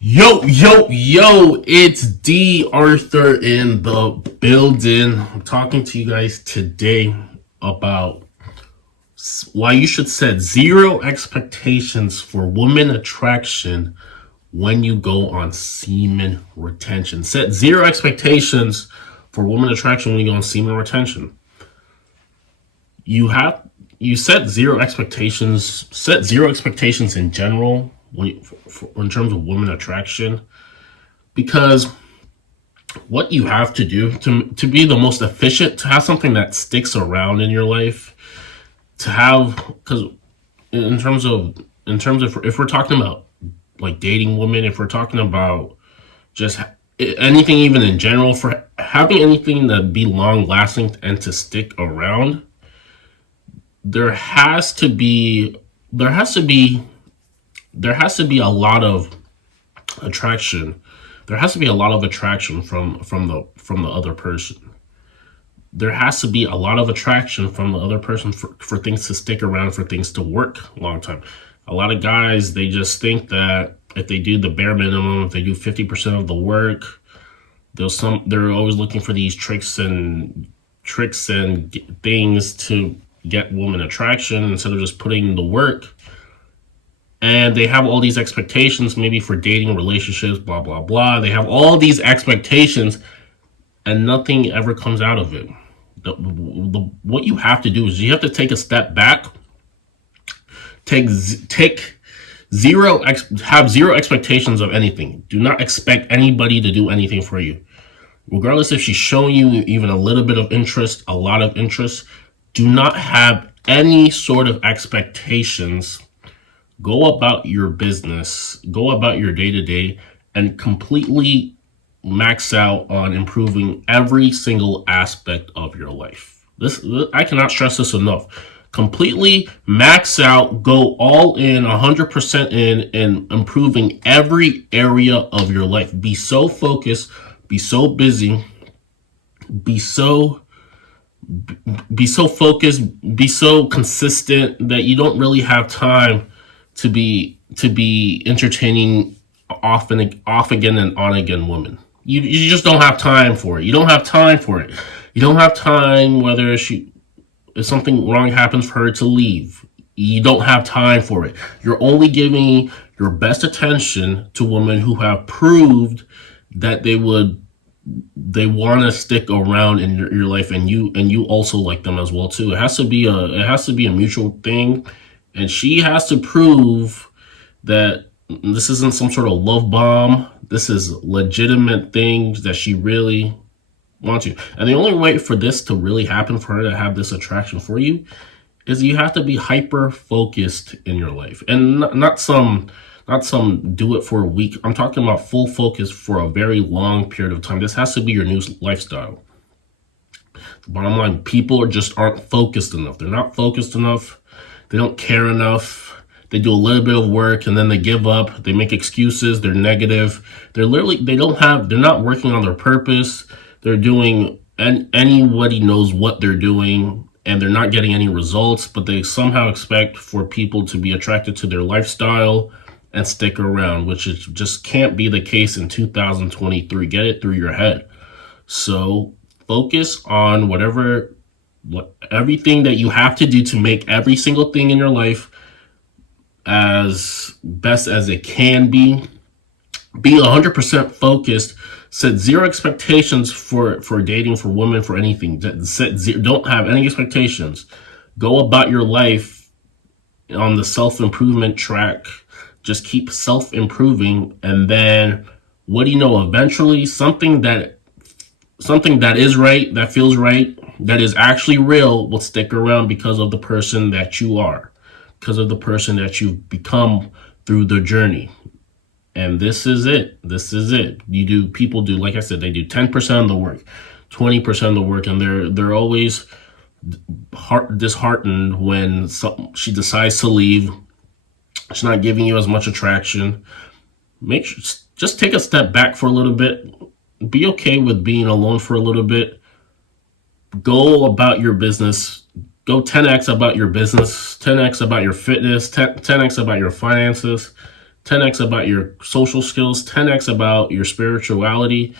Yo, it's D.Arthur in the building. I'm talking to you guys today about why you should set zero expectations for woman attraction when you go on semen retention. Set zero expectations for woman attraction when you go on semen retention. You have you set zero expectations in general in terms of woman attraction, because what you have to do to be the most efficient, to have something that sticks around in your life, to have, because in terms of if we're talking about like dating women, if we're talking about just anything, even in general, for having anything that be long lasting and to stick around, there has to be there has to be there has to be a lot of attraction. There has to be a lot of attraction from the other person. There has to be a lot of attraction from the other person for things to stick around, for things to work a long time. A lot of guys, they just think that if they do the bare minimum, if they do 50% of the work, they're always looking for these tricks and things to get woman attraction instead of just putting in the work. And they have all these expectations, maybe for dating, relationships, blah blah blah. They have all these expectations and nothing ever comes out of it. What you have to do is you have to take a step back, take have zero expectations of anything. Do not expect anybody to do anything for you, regardless if she's showing you even a little bit of interest, a lot of interest. Do not have any sort of expectations. Go about your business, go about your day to day, and completely max out on improving every single aspect of your life. This I cannot stress this enough. Completely max out, go all in, 100% in improving every area of your life. Be so focused, be so busy, be so be so focused, be so consistent that you don't really have time to be entertaining off again and on again women. You just don't have time for it. You don't have time for it. You don't have time whether if something wrong happens for her to leave. You don't have time for it. You're only giving your best attention to women who have proved that they want to stick around in your life, and you also like them as well too. It has to be a mutual thing, and she has to prove that this isn't some sort of love bomb. This is legitimate things that she really wants you. And the only way for this to really happen, for her to have this attraction for you, is you have to be hyper focused in your life, and not some do it for a week. I'm talking about full focus for a very long period of time. This has to be your new lifestyle. The bottom line, people just aren't focused enough. They're not focused enough. They don't care enough. They do a little bit of work and then they give up. They make excuses. They're negative. They're not working on their purpose. They're doing, and anybody knows what they're doing, and they're not getting any results, but they somehow expect for people to be attracted to their lifestyle and stick around, which is just can't be the case in 2023. Get it through your head. So focus on everything that you have to do to make every single thing in your life as best as it can be. Be 100% focused. Set zero expectations for dating, for women, for anything. Don't have any expectations. Go about your life on the self-improvement track. Just keep self-improving, and then what do you know? Eventually, something that is right, that feels right, that is actually real, will stick around because of the person that you are, because of the person that you've become through the journey. And this is it. This is it. People do, like I said, they do 10% of the work, 20% of the work, and they're always disheartened when she decides to leave. She's not giving you as much attraction. Just take a step back for a little bit. Be okay with being alone for a little bit. Go about your business. Go 10x about your business, 10x about your fitness, 10x about your finances, 10x about your social skills, 10x about your spirituality,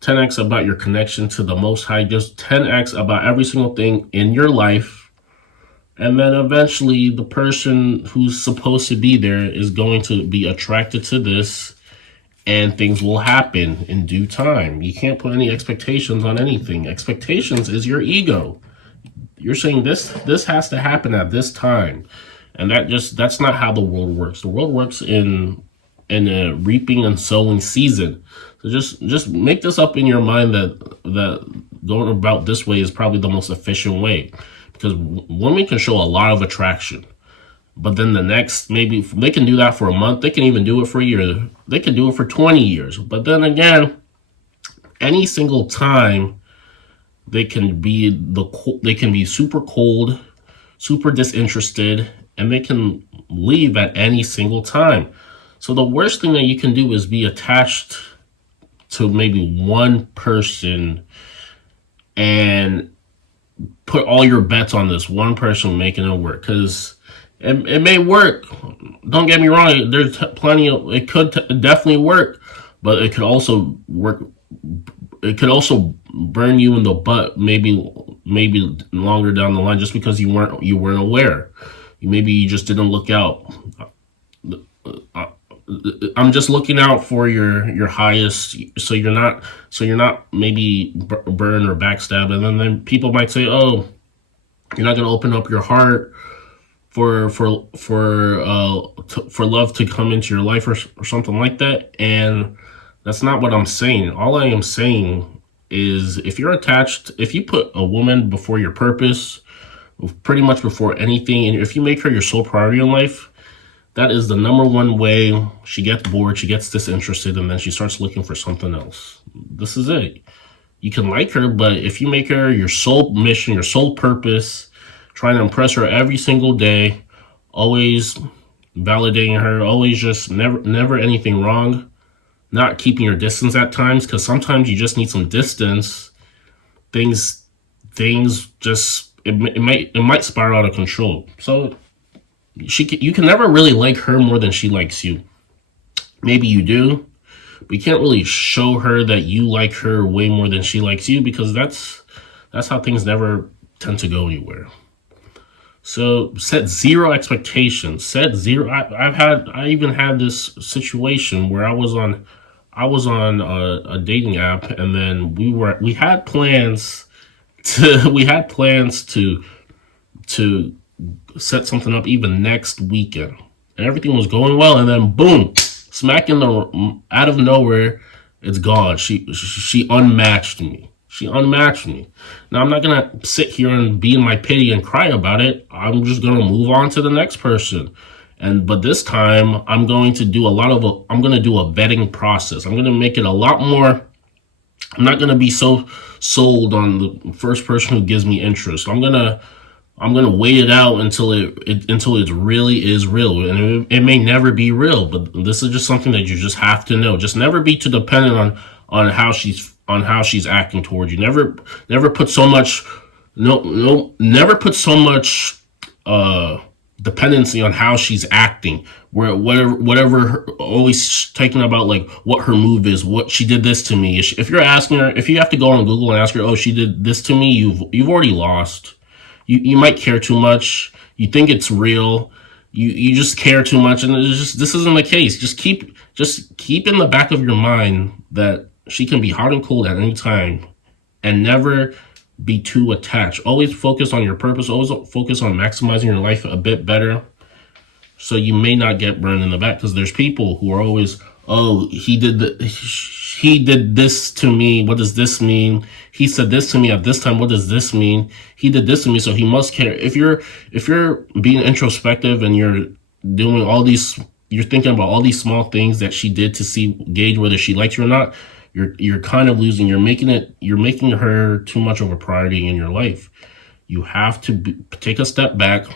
10x about your connection to the Most High, just 10x about every single thing in your life. And then eventually the person who's supposed to be there is going to be attracted to this, and things will happen in due time. You can't put any expectations on anything. Expectations is your ego. You're saying this has to happen at this time. And that's not how the world works. The world works in a reaping and sowing season. So just make this up in your mind that going about this way is probably the most efficient way, because women can show a lot of attraction, but then the next, maybe they can do that for a month, they can even do it for a year, they can do it for 20 years, but then again, any single time they can be super cold, super disinterested, and they can leave at any single time. So the worst thing that you can do is be attached to maybe one person and put all your bets on this one person making it work, because it may work. Don't get me wrong. There's plenty of, it could definitely work, but it could also work. It could also burn you in the butt, maybe longer down the line, just because you weren't aware. Maybe you just didn't look out. I'm just looking out for your highest, so you're not maybe burn or backstab, and then people might say, oh, you're not going to open up your heart for love to come into your life, or something like that. And that's not what I'm saying. All I am saying is, if you're attached, if you put a woman before your purpose, pretty much before anything, and if you make her your sole priority in life, that is the number one way she gets bored, she gets disinterested, and then she starts looking for something else. This is it. You can like her, but if you make her your sole mission, your sole purpose, trying to impress her every single day, always validating her, always just never anything wrong, not keeping your distance at times, because sometimes you just need some distance. Things just, it might spiral out of control. So you can never really like her more than she likes you. Maybe you do, but you can't really show her that you like her way more than she likes you, because that's how things never tend to go anywhere. So set zero expectations. Set zero. I even had this situation where I was on a dating app, and then we had plans to set something up even next weekend, and everything was going well, and then boom, smack in the out of nowhere, it's gone. She unmatched me. Now, I'm not gonna sit here and be in my pity and cry about it. I'm just gonna move on to the next person. But this time I'm going to do a vetting process. I'm gonna make it a lot more. I'm not gonna be so sold on the first person who gives me interest. I'm gonna wait it out until it really is real, and it may never be real. But this is just something that you just have to know. Just never be too dependent on how she's acting towards you. Never put so much never put so much dependency on how she's acting. Where whatever always taking about like what her move is, what she did this to me. If you're asking her, if you have to go on Google and ask her, oh, she did this to me, you've already lost. You might care too much. You think it's real. You just care too much, and this isn't the case. Just keep in the back of your mind that she can be hot and cold at any time, and never be too attached. Always focus on your purpose. Always focus on maximizing your life a bit better, so you may not get burned in the back. Because there's people who are always, oh, he did this to me. What does this mean? He said this to me at this time. What does this mean? He did this to me, so he must care. If you're being introspective and you're doing all these, you're thinking about all these small things that she did to gauge whether she likes you or not, you're kind of losing. You're making her too much of a priority in your life. You have to take a step back.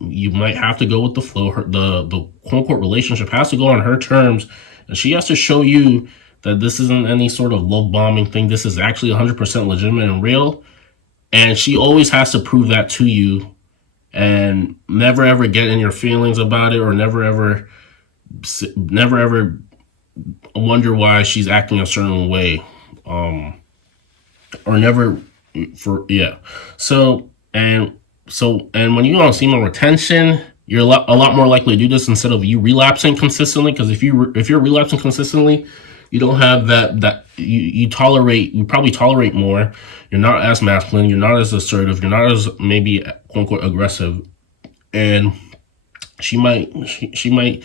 You might have to go with the flow. The quote unquote relationship has to go on her terms, and she has to show you that this isn't any sort of love bombing thing. This is actually 100% legitimate and real. And she always has to prove that to you, and never ever get in your feelings about it, or never ever Never ever wonder why she's acting a certain way, or never for yeah. So and when you go on semen retention, you're a lot more likely to do this instead of you relapsing consistently. Because if you're relapsing consistently, you don't have you probably tolerate more. You're not as masculine. You're not as assertive. You're not as maybe quote unquote aggressive, and she might she might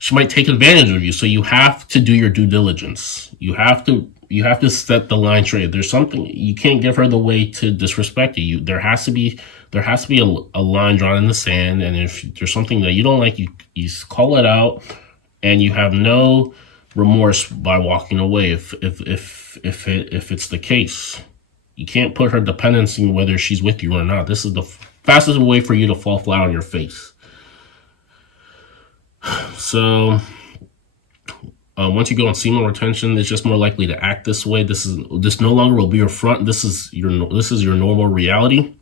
she might take advantage of you. So you have to do your due diligence. You have to set the line straight. There's something you can't give her the way to disrespect you. There has to be a line drawn in the sand. And if there's something that you don't like, you call it out, and you have no remorse by walking away. If it's the case, you can't put her dependency on whether she's with you or not. This is the fastest way for you to fall flat on your face. So once you go on semen retention, it's just more likely to act this way. This no longer will be your front. This is your normal reality,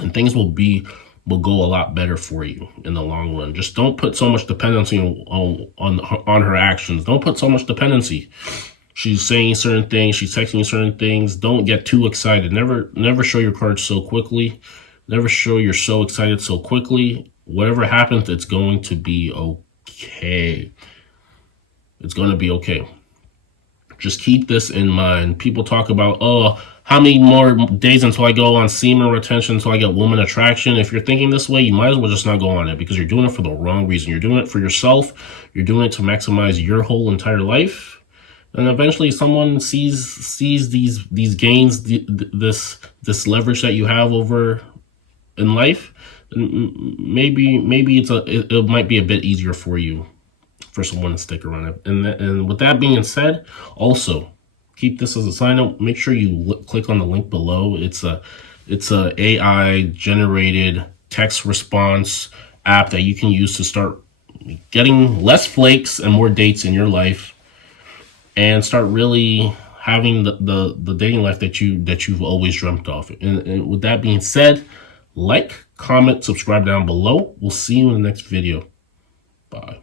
and things will go a lot better for you in the long run. Just don't put so much dependency on her actions. Don't put so much dependency. She's saying certain things. She's texting certain things. Don't get too excited. Never show your cards so quickly. Never show you're so excited so quickly. Whatever happens, it's going to be okay. It's going to be okay. Just keep this in mind. People talk about, oh, how many more days until I go on semen retention, until I get woman attraction? If you're thinking this way, you might as well just not go on it, because you're doing it for the wrong reason. You're doing it for yourself. You're doing it to maximize your whole entire life. And eventually someone sees these gains, this leverage that you have over in life. Maybe it might be a bit easier for you, for someone to stick around. And with that being said, also keep this as a sign up. Make sure you click on the link below. It's a AI generated text response app that you can use to start getting less flakes and more dates in your life, and start really having the dating life that you've always dreamt of. And with that being said, like, comment, subscribe down below. We'll see you in the next video. Bye.